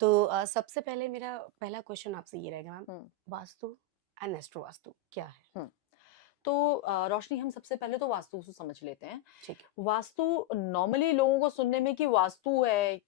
तो सबसे पहले मेरा पहला क्वेश्चन आपसे ये रहेगा ma'am, hmm, vastu and astro vastu क्या है? हुँ। तो रोशनी हम सबसे पहले तो वास्तु से समझ लेते हैं। ठीक है। वास्तु नॉर्मली लोगों को सुनने में कि वास्तु है,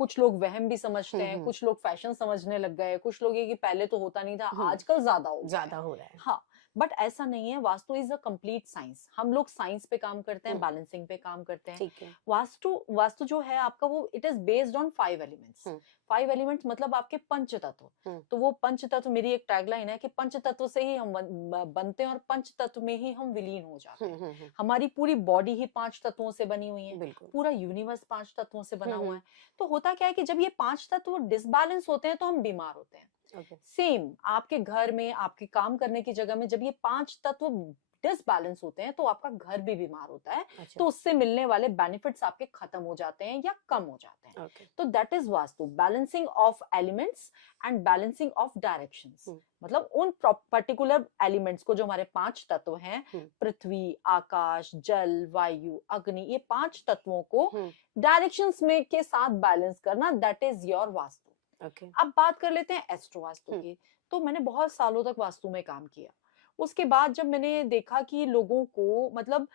कुछ लोग वहम भी समझते हैं, हुँ। कुछ लोग फैशन समझने लग गए, कुछ लोग ये कि पहले तो होता नहीं था, हुँ, आजकल ज़्यादा हो गया है। ज़्यादा हो रहा है। हाँ, बट ऐसा नहीं है, vastu is a complete science. हम लोग साइंस पे काम करते हैं, हुँ, बैलेंसिंग पे काम करते हैं। ठीक है। वास्तु वास्तु जो है आपका वो it is based on 5 elements. Hmm, 5 elements मतलब आपके पंच तत्व। हुँ, तो वो पंच तत्व मेरी एक टैगलाइन है कि पंच तत्व से ही हम बनते हैं और पंच तत्व में ही हम विलीन हो जाते हैं। हुँ। हमारी पूरी बॉडी ही 5 तत्वों से बनी हुई है। बिल्कुल। पूरा यूनिवर्स 5 तत्वों से बना हुँ, हुआ हुँ। है। तो होता क्या है कि जब ये 5 तत्व डिसबैलेंस होते हैं तो हम बीमार होते हैं। ओके। सेम आपके घर में, आपके काम करने की जगह में जब ये 5 तत्व डिसबैलेंस होते हैं तो आपका घर भी बीमार होता है। अच्छा। तो उससे मिलने वाले बेनिफिट्स आपके खत्म हो जाते हैं या कम हो जाते हैं। ओके। तो that is vastu, balancing of elements and balancing of directions. हुँ, मतलब उन पर्टिकुलर एलिमेंट्स को, जो हमारे 5 तत्व हैं, हुँ, पृथ्वी, आकाश, जल, वायु, अग्नि, ये 5 तत्वों को हुँ। डायरेक्शंस में के साथ बैलेंस करना, that is your vastu. Okay. अब बात कर लेते हैं एस्ट्रो वास्तु हुँ, की। तो मैंने बहुत सालों तक वास्तु में काम किया। उसके बाद जब मैंने देखा कि लोगों को मतलब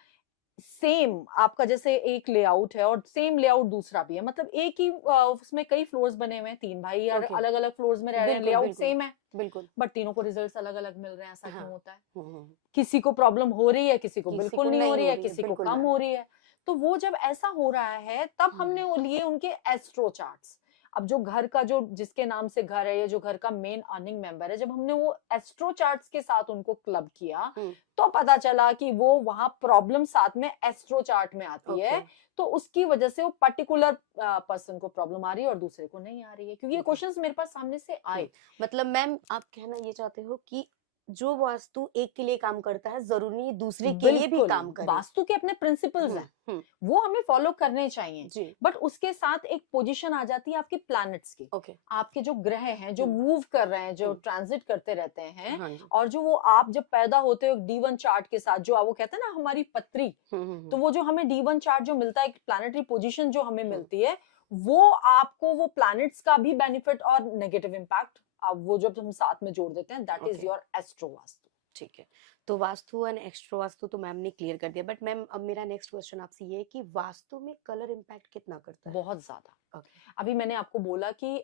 सेम आपका जैसे एक लेआउट है और सेम लेआउट दूसरा भी है, मतलब एक ही उसमें कई फ्लोर्स बने हुए हैं, 3 भाई और ओके। अलग-अलग फ्लोर्स में रह रहे हैं, बिल्कुल, लेआउट बिल्कुल, सेम है, बिल्कुल। बट तीनों को रिजल्ट्स अलग-अलग मिल रहे हैं, ऐसा हाँ। क्यों होता है? हुँ। किसी को प्रॉब्लम हो रही है, किसी को किसी बिल्कुल को नहीं हो नहीं रही हो है, रही है, किसी को बिल्कुल कम मैम। हो रही है। तो वो जब ऐसा हो रहा है तब हुँ, हमने वो लिए उनके एस्ट्रो चार्ट्स। अब जो घर का, जो जिसके नाम से घर है, या जो घर का मेन अर्निंग मेंबर है, जब हमने वो एस्ट्रो चार्ट्स के साथ उनको क्लब किया, हुँ। तो पता चला कि वो वहाँ प्रॉब्लम साथ में एस्ट्रो चार्ट में आती ओके, है। तो उसकी वजह से वो पर्टिकुलर पर्सन को प्रॉब्लम आ रही है और दूसरे को नहीं आ रही है, क्योंकि ये ओके। क्वेश्चंस मेरे पास सामने से हुँ, आए। मतलब मैम आप कहना ये चाहते हो कि जो वास्तु एक के लिए काम करता है, ज़रूरी नहीं दूसरे के लिए भी बिल्कुल, काम करे। वास्तु के अपने प्रिंसिपल्स हुँ, हैं, हुँ। वो हमें फॉलो करने चाहिए। जी, बट उसके साथ एक पोजीशन आ जाती है आपके प्लैनेट्स की। ओके। आपके जो ग्रह हैं, जो हुँ, मूव कर रहे हैं, जो हुँ। ट्रांजिट करते रहते हैं, हाँ जी। और जो वो आप जब पैदा होते हो D1 चार्ट के साथ, जो वो कहते हैं ना हमारी पत्री, तो हुँ। वो जो हमें D1 चार्ट जो मिलता है, एक प्लैनेटरी पोजीशन जो हमें हुँ, मिलती है, वो आपको वो प्लैनेट्स का भी बेनिफिट और नेगेटिव इम्पैक्ट, अब वो जब हम साथ में जोड़ देते हैं, that is okay, your astro vastu. ठीक है। तो वास्तु एंड एक्स्ट्रा वास्तु तो मैम ने क्लियर कर दिया, बट मैम अब मेरा नेक्स्ट क्वेश्चन आपसे ये है कि वास्तु में कलर इम्पैक्ट कितना करता है? बहुत ज्यादा। ओके। अभी मैंने आपको बोला कि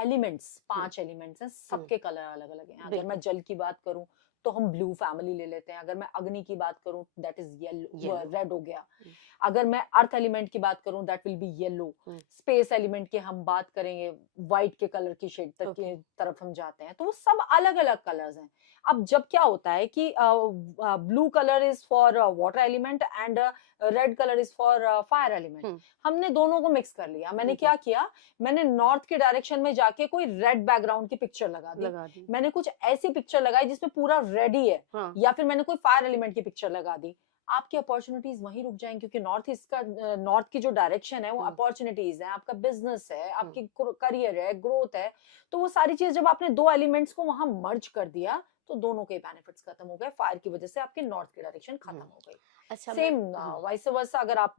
एलिमेंट्स, हुँ, 5 एलिमेंट्स हैं, हुँ, सबके कलर अलग-अलग हैं। अगर मैं बिल्कुल, जल की बात करूँ, तो हम ब्लू फैमिली ले लेते हैं। अगर मैं अग्नि की बात करूँ, that is yellow, yellow. Red हो गया। हुँ, अगर मैं अर्थ एलिमेंट की बात करूँ, that will be yellow. Hmm, space element की हम बात करेंगे, व्हाइट के कलर की शेड तक ओके। की तरफ हम जाते हैं। तो वो सब अलग-अलग कलर्स हैं। अब जब क्या होता है कि blue colour is for water element and red colour is for fire element. हुँ, हमने दोनों को मिक्स कर लिया। मैंने ठीक है, क्या किया, मैंने नॉर्थ के डायरेक्शन में जाके कोई रेड बैकग्राउंड की पिक्चर लगा दी। लगा दी। मैंने कुछ ऐसी पिक्चर लगाई जिसमें पूरा रेड ही है, हाँ, या फिर मैंने कोई फायर एलिमेंट की पिक्चर लगा दी। आपकी अपॉर्चुनिटीज वहीं रुक जाएंगी, क्योंकि नॉर्थ ईस्ट का, नॉर्थ की जो डायरेक्शन है वो हुँ, अपॉर्चुनिटीज है, आपका बिजनेस है, हुँ, आपकी करियर है, ग्रोथ है। तो वो सारी चीज जब आपने दो एलिमेंट्स को वहां मर्ज कर दिया, तो दोनों के बेनिफिट्स खत्म हो गए। फायर की वजह से आपकी नॉर्थ की डायरेक्शन खत्म हुँ। हो गई। अच्छा मैं सेम हुँ, वाइस वर्सा, अगर आप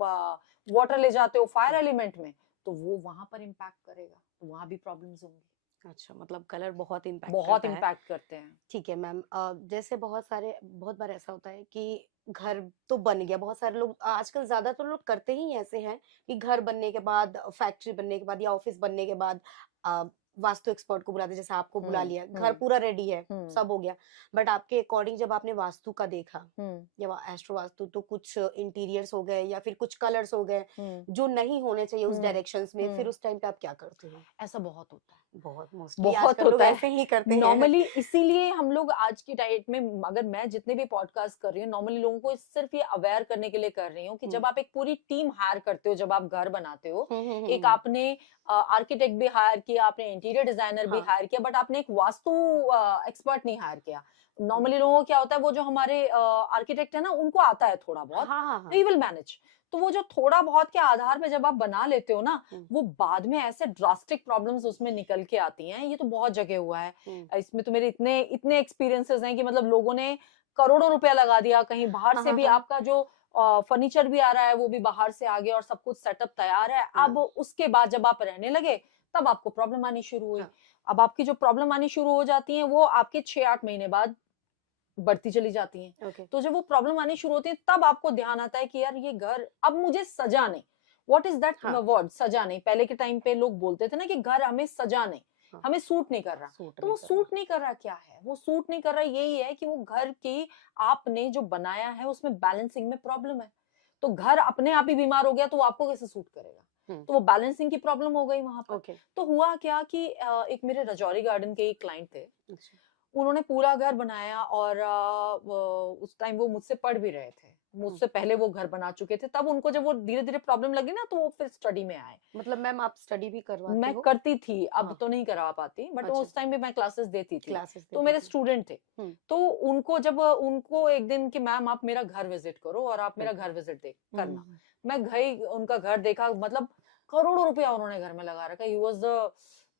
वाटर ले जाते हो फायर हुँ। एलिमेंट में, तो वो वहां पर इम्पैक्ट करेगा, तो वहां भी प्रॉब्लम्स होंगी, अच्छा, मतलब कलर बहुत इम्पैक्ट बहुत करता है। इम्पैक्ट करते हैं। ठीक है मैम, जैसे बहुत बार ऐसा होता है कि घर तो बन गया, बहुत सारे लोग आजकल ज़्यादातर लोग करते ही ऐसे हैं कि घर बनने के बाद, फैक्ट्री बनने के बाद या ऑफिस बनने के बाद अ, वास्तु एक्सपर्ट को बुलाते, जैसे आपको बुला हम्म, लिया, घर हम्म, पूरा रेडी है, हम्म, सब हो गया। बट आपके अकॉर्डिंग जब आपने वास्तु का देखा हम्म, या एस्ट्रो वास्तु, तो कुछ इंटीरियर्स हो गए या फिर कुछ कलर्स हो गए हम्म, जो नहीं होने चाहिए उस हम्म, डायरेक्शंस में, फिर हम्म। उस टाइम पे आप क्या करते हो? ऐसा बहुत होता है, बहुत मोस्टली बहुत आजकल लोग होता है। ऐसे ही करते हैं। नॉर्मली इसीलिए हम लोग आज की डाइट में, अगर मैं जितने भी पॉडकास्ट कर रही हूँ, नॉर्मली लोगों को सिर्फ ये अवेयर करने के लिए कर रही हूँ कि हुँ। जब आप एक पूरी टीम हायर करते हो, जब आप घर बनाते हो, एक हुँ। आपने आर्किटेक्ट भी हायर किया, आपने इंटीरियर डिजाइनर भी हाँ। हायर किया, बट आपने एक वास्तु एक्सपर्ट नहीं हायर किया। हुँ। नॉर्मली लोगों को क्या होता है, वो जो हमारे आर्किटेक्ट है ना, उनको आता है थोड़ा बहुत, तो ही हाँ। Will manage. तो वो जो थोड़ा बहुत के आधार पे जब आप बना लेते हो ना, हुँ, वो बाद में ऐसे ड्रास्टिक प्रॉब्लम्स उसमें निकल के आती हैं। ये तो बहुत जगह हुआ है। हुँ। इसमें तो मेरे इतने इतने एक्सपीरियंसेस हैं कि मतलब लोगों ने करोड़ों रुपया लगा दिया, कहीं बाहर से भी हाँ। आपका जो फर्नीचर भी आ रहा है, वो भी बाहर से आ गया और सब कुछ सेटअप तैयार है। अब हाँ। उसके बाद जब आप रहने लगे, तब आपको प्रॉब्लम आनी शुरू हुई। हाँ। अब आपकी जो प्रॉब्लम आनी शुरू हो जाती है वो आपके 6-8 महीने बाद बढ़ती चली जाती हैं। ओके। तो जब वो प्रॉब्लम आनी शुरू होती है तब आपको ध्यान आता है कि यार ये घर अब मुझे सजा नहीं। व्हाट इज दैट हाँ। वर्ड, सजा नहीं? पहले के टाइम पे लोग बोलते थे ना कि घर हमें सजा नहीं, हाँ। हमें सूट नहीं कर रहा। सूट तो नहीं वो कर रहा। सूट नहीं कर रहा क्या है? वो सूट नहीं कर रहा यही है कि वो घर की आपने जो बनाया है उसमें बैलेंसिंग में प्रॉब्लम है। तो घर अपने आप ही बीमार हो गया तो वो आपको कैसे सूट करेगा? तो वो बैलेंसिंग की प्रॉब्लम हो गई वहां पर। ओके। तो हुआ क्या कि एक मेरे रजौरी गार्डन के एक क्लाइंट थे, अच्छा। उन्होंने पूरा घर बनाया और उस टाइम वो मुझसे पढ़ भी रहे थे, मुझसे पहले वो घर बना चुके थे। तब उनको जब वो धीरे धीरे प्रॉब्लम लगी ना तो वो फिर स्टडी में आए। मतलब मैम आप स्टडी भी करवाते मैं हो? करती थी, अब हाँ। तो नहीं करा पाती, बट अच्छा। उस टाइम भी मैं क्लासेस देती थी। क्लासेस तो देते मेरे थे। स्टूडेंट थे। हम्म। तो उनको जब उनको एक दिन कि मैम आप मेरा घर विजिट करो और आप मेरा ओके। घर विजिट देख करना। हम्म। मैं गई, उनका घर देखा, मतलब करोड़ों रुपया उन्होंने घर में लगा रखा। ही वाज द,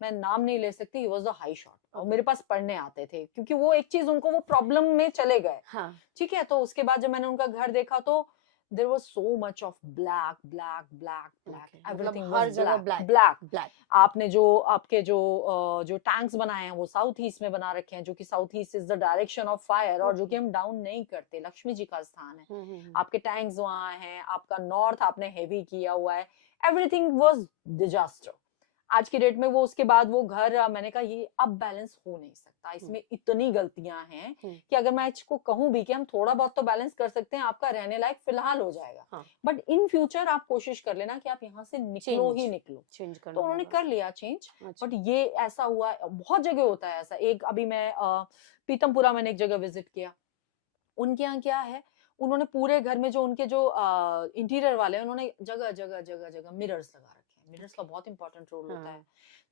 मैं नाम नहीं ले सकती, he was the high shot. और ओके। मेरे पास पढ़ने आते थे क्योंकि वो एक चीज उनको, वो प्रॉब्लम में चले गए। हाँ। ठीक है, तो उसके बाद जब मैंने उनका घर देखा तो there was so much of black black black black, okay. मतलब एवरीथिंग हर वाज जगह ब्लैक ब्लैक ब्लैक। ब्लैक। आपने जो आपके जो टैंक्स बनाए हैं वो साउथ ईस्ट में बना रखे हैं, जो कि south east is the direction of fire, और जो कि ओके। हम डाउन नहीं करते, लक्ष्मी जी का स्थान है। हम्म। आपके टैंक्स वहां हैं, आपका नॉर्थ आपने हेवी किया हुआ है, एवरीथिंग वाज डिजास्टर। आज की डेट में वो, उसके बाद वो घर मैंने कहा ये अब बैलेंस हो नहीं सकता, इसमें इतनी गलतियां हैं कि अगर मैं इसको कहूं भी कि हम थोड़ा बहुत तो बैलेंस कर सकते हैं, आपका रहने लायक फिलहाल हो जाएगा। हाँ। बट इन फ्यूचर आप कोशिश कर लेना कि आप यहाँ से निकलो ही निकलो। चेंज करना तो उन्होंने होगा। कर लिया चेंज। अच्छा। बट ये ऐसा हुआ, बहुत जगह होता है ऐसा। एक अभी मैं पीतमपुरा मैंने एक जगह विजिट किया। उनके यहाँ क्या है, उन्होंने पूरे घर में जो उनके जो इंटीरियर वाले हैं, उन्होंने जगह जगह जगह जगह मिरर्स लगा रखे हैं। मिरर्स का बहुत इंपॉर्टेंट रोल होता है। हाँ।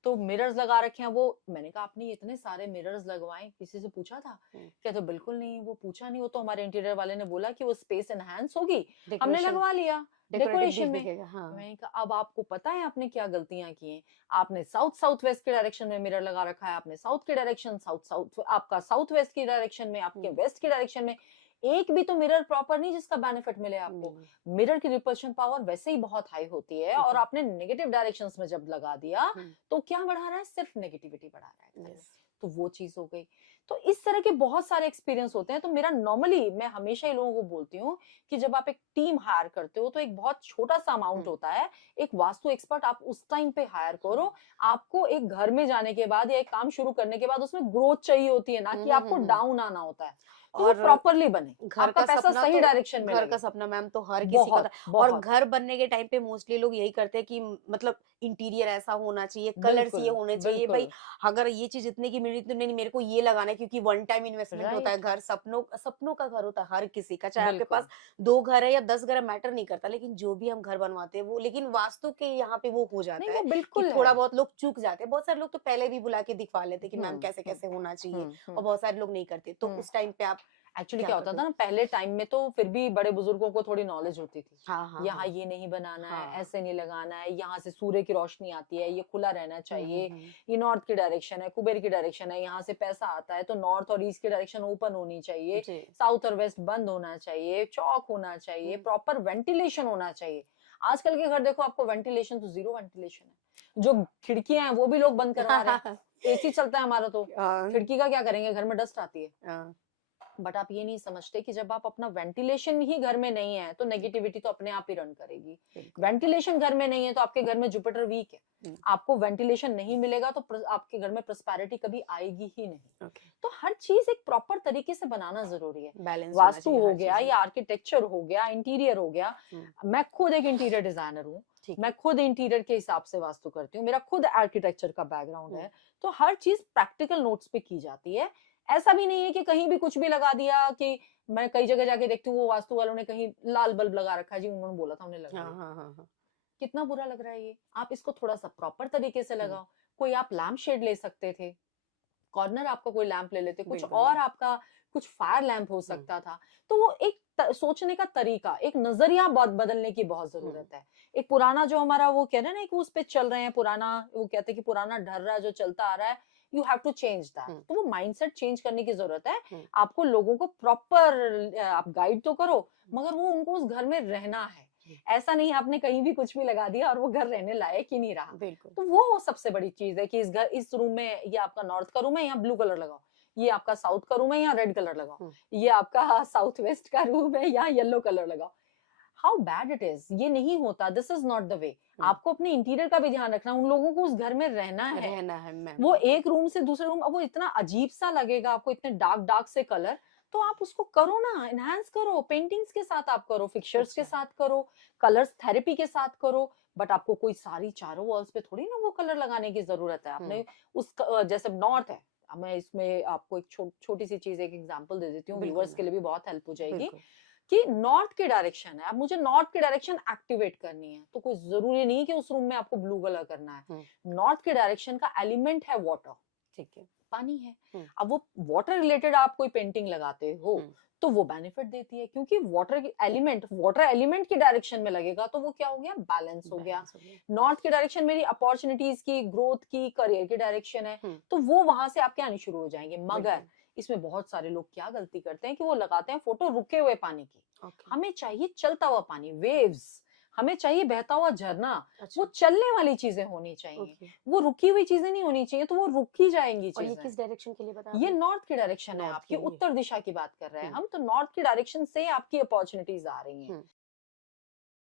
तो मिरर्स लगा रखे हैं वो। मैंने कहा आपने इतने सारे मिरर्स लगवाए, किसी से पूछा था? क्या तो बिल्कुल नहीं, वो पूछा नहीं, वो तो हमारे इंटीरियर वाले ने बोला कि वो स्पेस एनहांस होगी, हमने डेकोरेशन, लगवा लिया डेकोरेटिव डेकोरेशन में। दिखेगा। हाँ। मैंने कहा अब आपको पता है आपने क्या गलतियां की हैं? आपने साउथ साउथ वेस्ट के डायरेक्शन में मिरर लगा रखा है, आपने साउथ के डायरेक्शन, साउथ साउथ आपका साउथ वेस्ट की डायरेक्शन में, आपके वेस्ट की डायरेक्शन में एक भी तो मिरर प्रॉपर नहीं जिसका बेनिफिट मिले आपको। मिरर की रिपल्शन पावर वैसे ही बहुत हाई होती है, और आपने नेगेटिव डायरेक्शंस में जब लगा दिया तो क्या बढ़ा रहा है? सिर्फ नेगेटिविटी बढ़ा रहा है। तो वो चीज हो गई। तो इस तरह के बहुत सारे एक्सपीरियंस होते हैं। तो मेरा नॉर्मली, मैं हमेशा ही लोगों को बोलती हूँ कि जब आप एक टीम हायर करते हो तो एक बहुत छोटा सा अमाउंट होता है, एक वास्तु एक्सपर्ट आप उस टाइम पे हायर करो। आपको एक घर में जाने के बाद या एक काम शुरू करने के बाद उसमें ग्रोथ चाहिए होती है, ना कि आपको डाउन आना होता है। तो वो और प्रॉपरली बने, घर आपका का पैसा सपना सही तो, डायरेक्शन में घर का लगे। सपना मैम तो हर किसी का बहुत था। और बहुत घर बनने के टाइम पे मोस्टली लोग यही करते हैं कि मतलब इंटीरियर ऐसा होना चाहिए, कलर्स ये बिल्कुल होने चाहिए भाई। बिल्कुल। अगर ये चीज इतने की मिली तो नहीं, मेरे को ये लगाना है, क्योंकि वन टाइम इन्वेस्टमेंट होता है। राइट। घर सपनों सपनों का घर होता है हर किसी का, चाहे आपके बिल्कुल पास 2 घर है या 10 घर है, मैटर नहीं करता। लेकिन जो भी हम घर बनवाते हैं वो, लेकिन वास्तु के यहाँ पे वो हो नहीं, जाता वो है कि बिल्कुल है। थोड़ा बहुत लोग चूक जाते हैं। बहुत सारे लोग तो पहले भी बुला के दिखवा लेते हैं कि मैम कैसे हम्म कैसे होना चाहिए, हम्म। और बहुत सारे लोग नहीं करते। तो हम्म। उस टाइम पे आप एक्चुअली क्या क्या होता करते था हो? ना, पहले टाइम में तो फिर भी बड़े बुजुर्गों को थोड़ी नॉलेज होती थी। हाँ हाँ यहाँ हाँ ये नहीं बनाना है, हाँ। ऐसे नहीं लगाना है, यहाँ से सूर्य की रोशनी आती है, ये खुला रहना चाहिए, हम्म। ये नॉर्थ की डायरेक्शन है, कुबेर की डायरेक्शन है, यहाँ से पैसा आता है तो नॉर्थ और ईस्ट की डायरेक्शन ओपन होनी चाहिए, जी। साउथ और वेस्ट बंद होना चाहिए, चौक होना चाहिए, प्रॉपर वेंटिलेशन होना चाहिए। आजकल के घर देखो, आपको वेंटिलेशन तो जीरो वेंटिलेशन है। जो खिड़कियां हैं वो भी लोग बंद करवा रहे हैं। एसी चलता है हमारा तो हाँ, खिड़की का क्या करेंगे, घर में डस्ट आती है। हाँ, बट आप ये नहीं समझते कि जब आप अपना वेंटिलेशन ही घर में नहीं है तो नेगेटिविटी तो अपने आप ही रन करेगी। बिल्कुल। वेंटिलेशन घर में नहीं है तो आपके घर में जुपिटर वीक है, हम्म। आपको वेंटिलेशन नहीं मिलेगा तो आपके घर में प्रॉस्पेरिटी कभी आएगी ही नहीं। ओके। तो हर चीज एक प्रॉपर तरीके से बनाना जरूरी है। बैलेंस होना वास्तु चाहिए हो हर गया चीज में। या आर्किटेक्चर हो गया, इंटीरियर हो गया। मैं खुद एक इंटीरियर डिजाइनर हूँ, ठीक मैं है। खुद इंटीरियर के हिसाब से वास्तु करती हूँ, मेरा खुद आर्किटेक्चर का बैकग्राउंड है। तो हर चीज प्रैक्टिकल नोट्स पे की जाती है। ऐसा भी नहीं है कि कहीं भी कुछ भी लगा दिया। कि मैं कई जगह जाके देखती हूँ वो वास्तु वालों ने कहीं लाल बल्ब लगा रखा है, जी उन्होंने बोला था हमने लगा हाँ लिया। हाँ हाँ हाँ। कितना बुरा लग रहा है ये। आप इसको थोड़ा सा प्रॉपर तरीके से लगाओ। कोई आप लैम्प शेड ले सकते थे, कॉर्नर आपका कोई लैंप ले लेते, कुछ बिल्कुल और मैम। आपका कुछ फायर लैंप हो सकता था। तो वो एक सोचने का तरीका, एक नजरिया बहुत बदलने की बहुत जरूरत है। एक पुराना जो हमारा वो कह रहे हैं ना, एक उस पे चल रहे हैं पुराना, वो कहते हैं कि पुराना ढर रहा है जो चलता आ रहा है, you have to change that. तो वो माइंडसेट चेंज करने की जरूरत है। आपको लोगों को प्रॉपर आप गाइड तो करो, मगर वो उनको उस घर में रहना है। ऐसा नहीं आपने कहीं भी कुछ भी लगा दिया और वो घर रहने लायक ही नहीं रहा। बिल्कुल। तो वो सबसे बड़ी चीज है कि इस रूम में ये आपका नॉर्थ का रूम है, यहाँ ब्लू कलर लगाओ, ये आपका साउथ का रूम है, यहाँ रेड कलर लगाओ, हुँ। ये आपका साउथ वेस्ट का रूम है, यहाँ येलो कलर लगाओ। हाउ बैड इट इज, ये नहीं होता, this is not the way. हुँ। आपको अपने इंटीरियर का भी ध्यान रखना, उन लोगों को उस घर में रहना है। रहना है मैम, वो बिल्कुल। एक रूम से दूसरे रूम, अब वो इतना अजीब सा लगेगा आपको, इतने डार्क डार्क से कलर, तो आप उसको करो ना, एनहांस करो, पेंटिंग्स के साथ आप करो, फिक्चर्स के अच्छा। साथ करो, कलर्स थेरेपी के साथ करो। बट आपको कोई सारी चारों वॉल्स पे थोड़ी ना वो कलर लगाने की जरूरत है। आपने हुँ। जैसे नॉर्थ है, अब मैं इसमें आपको एक छोटी सी चीज, एक एग्जांपल दे देती हूँ, बिल्कुल व्यूअर्स के मैम, लिए भी बहुत हेल्प हो जाएगी। बिल्कुल। कि नॉर्थ की डायरेक्शन है, अब मुझे नॉर्थ की डायरेक्शन एक्टिवेट करनी है, तो कोई जरूरी नहीं कि उस रूम में आपको ब्लू कलर करना है। हुँ। नॉर्थ की डायरेक्शन का एलिमेंट है वाटर, ठीक है। पानी है। हुँ। अब वो वाटर रिलेटेड आप कोई पेंटिंग लगाते हो हुँ। तो वो बेनिफिट देती है, क्योंकि वाटर एलिमेंट की डायरेक्शन में लगेगा, तो वो क्या हो गया, बैलेंस हो गया। बैलेंस हो गया। नॉर्थ की डायरेक्शन मेरी अपॉर्चुनिटीज की, ग्रोथ की, करियर की डायरेक्शन है, हुँ। तो वो वहां से आपके आने शुरू हो जाएंगे। मगर बिल्कुल। इसमें बहुत सारे लोग क्या गलती करते हैं कि वो लगाते हैं फोटो रुके हुए पानी की। ओके। हमें चाहिए चलता हुआ पानी, वेव्स, हमें चाहिए बहता हुआ झरना, वो अच्छा। चलने वाली चीजें होनी चाहिए, ओके। वो रुकी हुई चीजें नहीं होनी चाहिए, तो वो रुकी जाएंगी और ये चीजें। किस डायरेक्शन के लिए बताया ये आपने? नॉर्थ की डायरेक्शन है, नॉर्थ आपकी के लिए। उत्तर दिशा की बात कर रहे हैं हुँ। हम, तो नॉर्थ की डायरेक्शन से आपकी अपॉर्चुनिटीज आ रही हैं। हुँ।